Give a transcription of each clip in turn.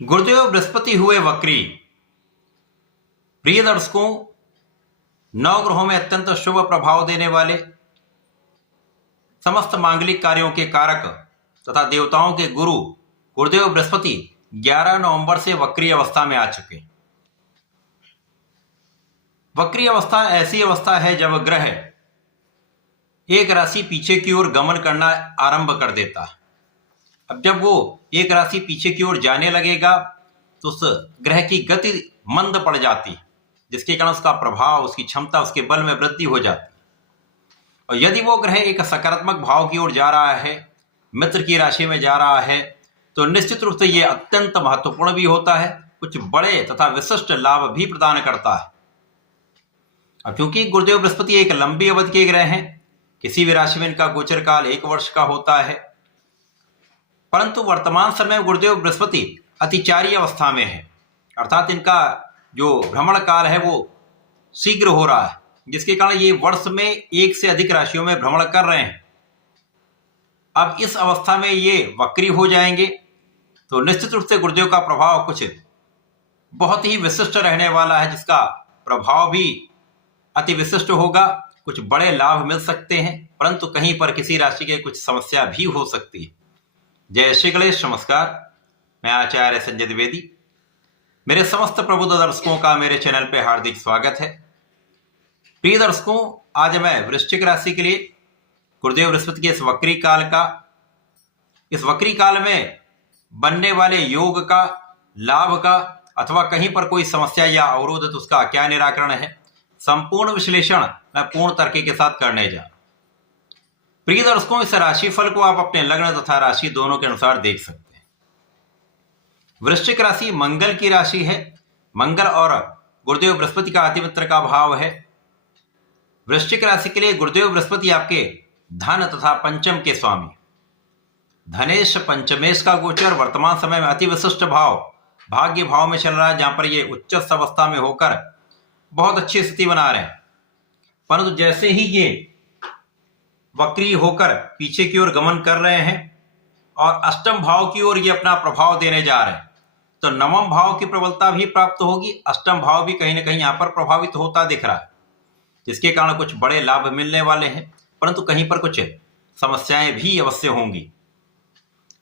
गुरुदेव बृहस्पति हुए वक्री। प्रिय दर्शकों, नौ ग्रहों में अत्यंत शुभ प्रभाव देने वाले, समस्त मांगलिक कार्यों के कारक तथा देवताओं के गुरु गुरुदेव बृहस्पति 11 नवंबर से वक्री अवस्था में आ चुके। वक्री अवस्था ऐसी अवस्था है जब ग्रह एक राशि पीछे की ओर गमन करना आरंभ कर देता है। अब जब वो एक राशि पीछे की ओर जाने लगेगा तो उस ग्रह की गति मंद पड़ जाती है, जिसके कारण उसका प्रभाव, उसकी क्षमता, उसके बल में वृद्धि हो जाती है। और यदि वो ग्रह एक सकारात्मक भाव की ओर जा रहा है, मित्र की राशि में जा रहा है, तो निश्चित रूप से ये अत्यंत महत्वपूर्ण भी होता है, कुछ बड़े तथा विशिष्ट लाभ भी प्रदान करता है। अब क्योंकि गुरुदेव बृहस्पति एक लंबी अवधि के ग्रह हैं, किसी भी राशि में इनका गोचर काल 1 वर्ष का होता है, परंतु वर्तमान समय में गुरुदेव बृहस्पति अतिचारी अवस्था में है, अर्थात इनका जो भ्रमण काल है वो शीघ्र हो रहा है, जिसके कारण ये वर्ष में 1 से अधिक राशियों में भ्रमण कर रहे हैं। अब इस अवस्था में ये वक्री हो जाएंगे तो निश्चित रूप से गुरुदेव का प्रभाव कुछ बहुत ही विशिष्ट रहने वाला है, जिसका प्रभाव भी अति विशिष्ट होगा। कुछ बड़े लाभ मिल सकते हैं, परंतु कहीं पर किसी राशि के कुछ समस्या भी हो सकती है। जय श्री गणेश। नमस्कार, मैं आचार्य संजय द्विवेदी। मेरे समस्त प्रबुद्ध दर्शकों का मेरे चैनल पे हार्दिक स्वागत है। प्रिय दर्शकों, आज मैं वृश्चिक राशि के लिए गुरुदेव बृहस्पति के इस वक्री काल में बनने वाले योग का, लाभ का, अथवा कहीं पर कोई समस्या या अवरोध तो उसका क्या निराकरण है, संपूर्ण विश्लेषण मैं पूर्ण तर्क के साथ करने जा रहा हूं। प्रिय दर्शकों, इस राशिफल को आप अपने लग्न तथा राशि दोनों के अनुसार देख सकते हैं। वृश्चिक राशि मंगल की राशि है। मंगल और गुरुदेव बृहस्पति का अतिमित्र का भाव है। वृश्चिक राशि के लिए गुरुदेव बृहस्पति आपके धन तथा पंचम के स्वामी। धनेश पंचमेश का गोचर वर्तमान समय में अति विशिष्ट भाव, भाग्य भाव में चल रहा है, जहां पर ये उच्च अवस्था में होकर बहुत अच्छी स्थिति बना रहे हैं। परंतु जैसे ही ये वक्री होकर पीछे की ओर गमन कर रहे हैं और अष्टम भाव की ओर ये अपना प्रभाव देने जा रहे हैं, तो नवम भाव की प्रबलता भी प्राप्त होगी। अष्टम भाव भी कहीं ना कहीं यहां पर प्रभावित होता दिख रहा है, जिसके कारण कुछ बड़े लाभ मिलने वाले हैं, परंतु कहीं पर कुछ समस्याएं भी अवश्य होंगी।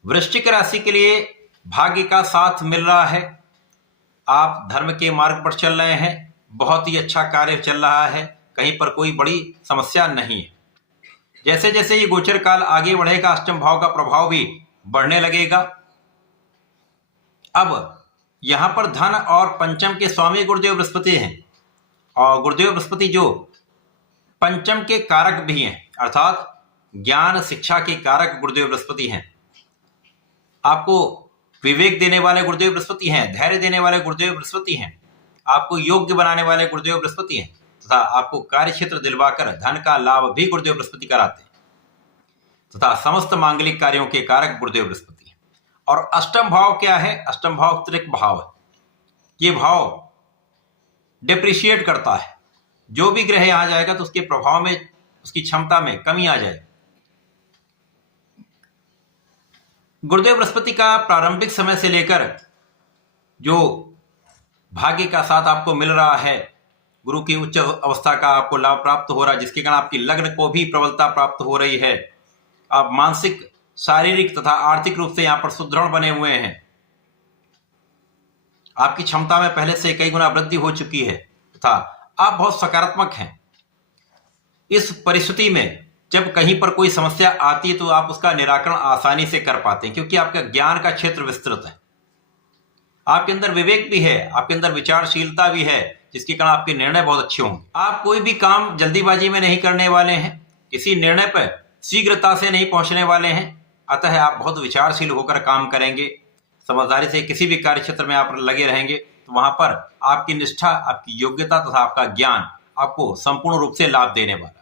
वृश्चिक राशि के लिए भाग्य का साथ मिल रहा है। आप धर्म के मार्ग पर चल रहे हैं, बहुत ही अच्छा कार्य चल रहा है, कहीं पर कोई बड़ी समस्या नहीं है। जैसे जैसे ये गोचर काल आगे बढ़ेगा, अष्टम भाव का प्रभाव भी बढ़ने लगेगा। अब यहां पर धन और पंचम के स्वामी गुरुदेव बृहस्पति हैं, और गुरुदेव बृहस्पति जो पंचम के कारक भी हैं, अर्थात ज्ञान शिक्षा के कारक गुरुदेव बृहस्पति हैं। आपको विवेक देने वाले गुरुदेव बृहस्पति हैं, धैर्य देने वाले गुरुदेव बृहस्पति हैं, आपको योग्य बनाने वाले गुरुदेव बृहस्पति हैं, तथा आपको कार्य क्षेत्र दिलवाकर धन का लाभ भी गुरुदेव बृहस्पति कराते हैं, तथा समस्त मांगलिक कार्यों के कारक गुरुदेव बृहस्पति हैं। और अष्टम भाव क्या है? अष्टम भाव त्रिक भाव है। ये भाव डिप्रिशिएट करता है। जो भी ग्रह यहां जाएगा तो उसके प्रभाव में, उसकी क्षमता में कमी आ जाए। गुरुदेव बृहस्पति का प्रारंभिक समय से लेकर जो भाग्य का साथ आपको मिल रहा है, गुरु की उच्च अवस्था का आपको लाभ प्राप्त हो रहा है, जिसके कारण आपकी लग्न को भी प्रबलता प्राप्त हो रही है। आप मानसिक, शारीरिक तथा आर्थिक रूप से यहां पर सुदृढ़ बने हुए हैं। आपकी क्षमता में पहले से कई गुना वृद्धि हो चुकी है तथा आप बहुत सकारात्मक हैं। इस परिस्थिति में जब कहीं पर कोई समस्या आती है तो आप उसका निराकरण आसानी से कर पाते हैं, क्योंकि आपका ज्ञान का क्षेत्र विस्तृत है। आपके अंदर विवेक भी है, आपके अंदर विचारशीलता भी है, जिसके कारण आपके निर्णय बहुत अच्छे होंगे। आप कोई भी काम जल्दीबाजी में नहीं करने वाले हैं, किसी निर्णय पर शीघ्रता से नहीं पहुंचने वाले हैं, अतः आप बहुत विचारशील होकर काम करेंगे। समझदारी से किसी भी कार्य क्षेत्र में आप लगे रहेंगे तो वहां पर आपकी निष्ठा, आपकी योग्यता तथा आपका ज्ञान आपको संपूर्ण रूप से लाभ देने वाला है।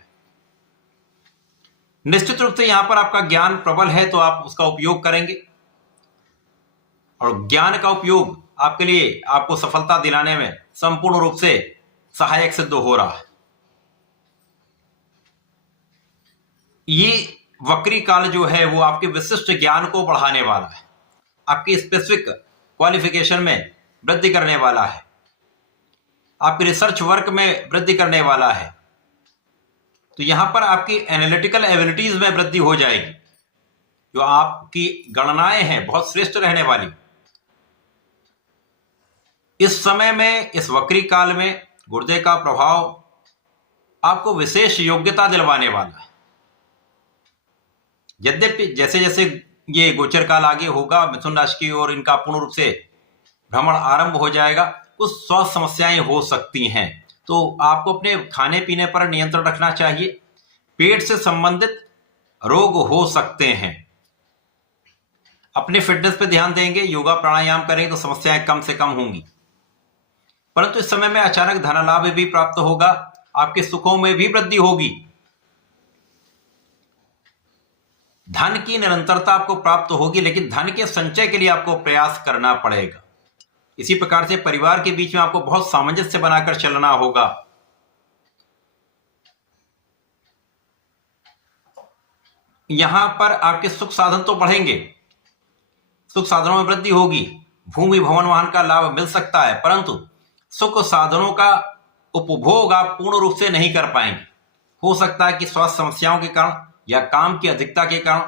निश्चित रूप से यहां पर आपका ज्ञान प्रबल है तो आप उसका उपयोग करेंगे, और ज्ञान का उपयोग आपके लिए, आपको सफलता दिलाने में संपूर्ण रूप से सहायक सिद्ध हो रहा है। ये वक्री काल जो है वो आपके विशिष्ट ज्ञान को बढ़ाने वाला है, आपकी स्पेसिफिक क्वालिफिकेशन में वृद्धि करने वाला है, आपके रिसर्च वर्क में वृद्धि करने वाला है। तो यहां पर आपकी एनालिटिकल एबिलिटीज में वृद्धि हो जाएगी, जो आपकी गणनाएं हैं बहुत श्रेष्ठ रहने वाली। इस समय में, इस वक्री काल में गुर्दे का प्रभाव आपको विशेष योग्यता दिलवाने वाला है। यद्यपि जैसे जैसे ये गोचर काल आगे होगा मिथुन राशि की ओर इनका पूर्ण रूप से भ्रमण आरंभ हो जाएगा, कुछ स्वास्थ्य समस्याएं हो सकती हैं। तो आपको अपने खाने पीने पर नियंत्रण रखना चाहिए। पेट से संबंधित रोग हो सकते हैं। अपने फिटनेस पे ध्यान देंगे, योगा प्राणायाम करेंगे तो समस्याएं कम से कम होंगी। परंतु इस समय में अचानक धन लाभ भी प्राप्त होगा, आपके सुखों में भी वृद्धि होगी। धन की निरंतरता आपको प्राप्त होगी, लेकिन धन के संचय के लिए आपको प्रयास करना पड़ेगा। इसी प्रकार से परिवार के बीच में आपको बहुत सामंजस्य बनाकर चलना होगा। यहां पर आपके सुख साधन तो बढ़ेंगे, सुख साधनों में वृद्धि होगी, भूमि भवन वाहन का लाभ मिल सकता है, परंतु सुख साधनों का उपभोग आप पूर्ण रूप से नहीं कर पाएंगे। हो सकता है कि स्वास्थ्य समस्याओं के कारण या काम की अधिकता के कारण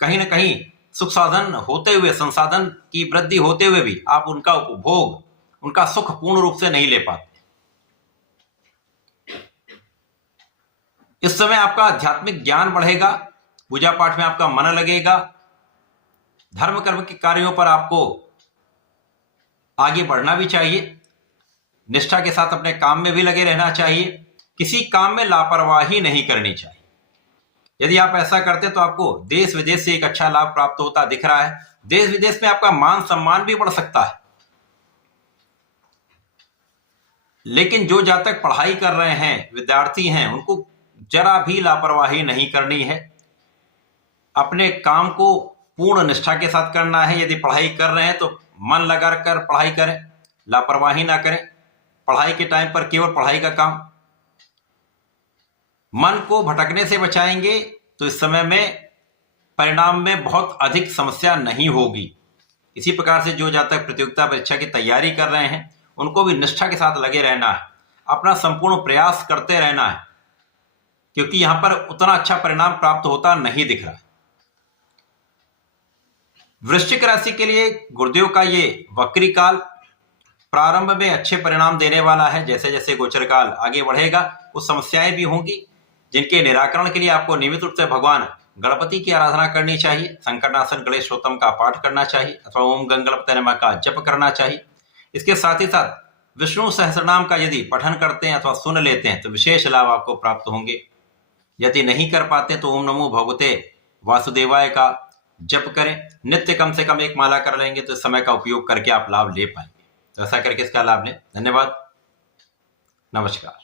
कहीं ना कहीं सुख साधन होते हुए, संसाधन की वृद्धि होते हुए भी आप उनका उपभोग, उनका सुख पूर्ण रूप से नहीं ले पाते। इस समय आपका आध्यात्मिक ज्ञान बढ़ेगा, पूजा पाठ में आपका मन लगेगा, धर्म कर्म के कार्यों पर आपको आगे बढ़ना भी चाहिए, निष्ठा के साथ अपने काम में भी लगे रहना चाहिए, किसी काम में लापरवाही नहीं करनी चाहिए। यदि आप ऐसा करते तो आपको देश विदेश से एक अच्छा लाभ प्राप्त होता दिख रहा है। देश विदेश में आपका मान सम्मान भी बढ़ सकता है। लेकिन जो जातक पढ़ाई कर रहे हैं, विद्यार्थी हैं, उनको जरा भी लापरवाही नहीं करनी है। अपने काम को पूर्ण निष्ठा के साथ करना है। यदि पढ़ाई कर रहे हैं तो मन लगा कर पढ़ाई करें, लापरवाही ना करें। पढ़ाई के टाइम पर केवल पढ़ाई का काम। मन को भटकने से बचाएंगे तो इस समय में परिणाम में बहुत अधिक समस्या नहीं होगी। इसी प्रकार से जो जातक प्रतियोगिता परीक्षा की तैयारी कर रहे हैं उनको भी निष्ठा के साथ लगे रहना है, अपना संपूर्ण प्रयास करते रहना है, क्योंकि यहां पर उतना अच्छा परिणाम प्राप्त होता नहीं दिख रहा। वृश्चिक राशि के लिए गुरुदेव का ये वक्री काल प्रारंभ में अच्छे परिणाम देने वाला है। जैसे जैसे गोचर काल आगे बढ़ेगा कुछ समस्याएं भी होंगी, जिनके निराकरण के लिए आपको नियमित रूप से भगवान गणपति की आराधना करनी चाहिए, संकटनाशन गणेश स्तोत्रम का पाठ करना चाहिए अथवा ओम गंगणपतये नमः का जप करना चाहिए। इसके साथ ही साथ विष्णु सहस्रनाम का यदि पठन करते हैं अथवा सुन लेते हैं तो विशेष लाभ आपको प्राप्त होंगे। यदि नहीं कर पाते तो ओम नमो भगवते वासुदेवाय का जप करें। नित्य कम से कम एक माला कर लेंगे तो इस समय का उपयोग करके आप लाभ ले पाएंगे। तो ऐसा करके इसका लाभ लें। धन्यवाद, नमस्कार।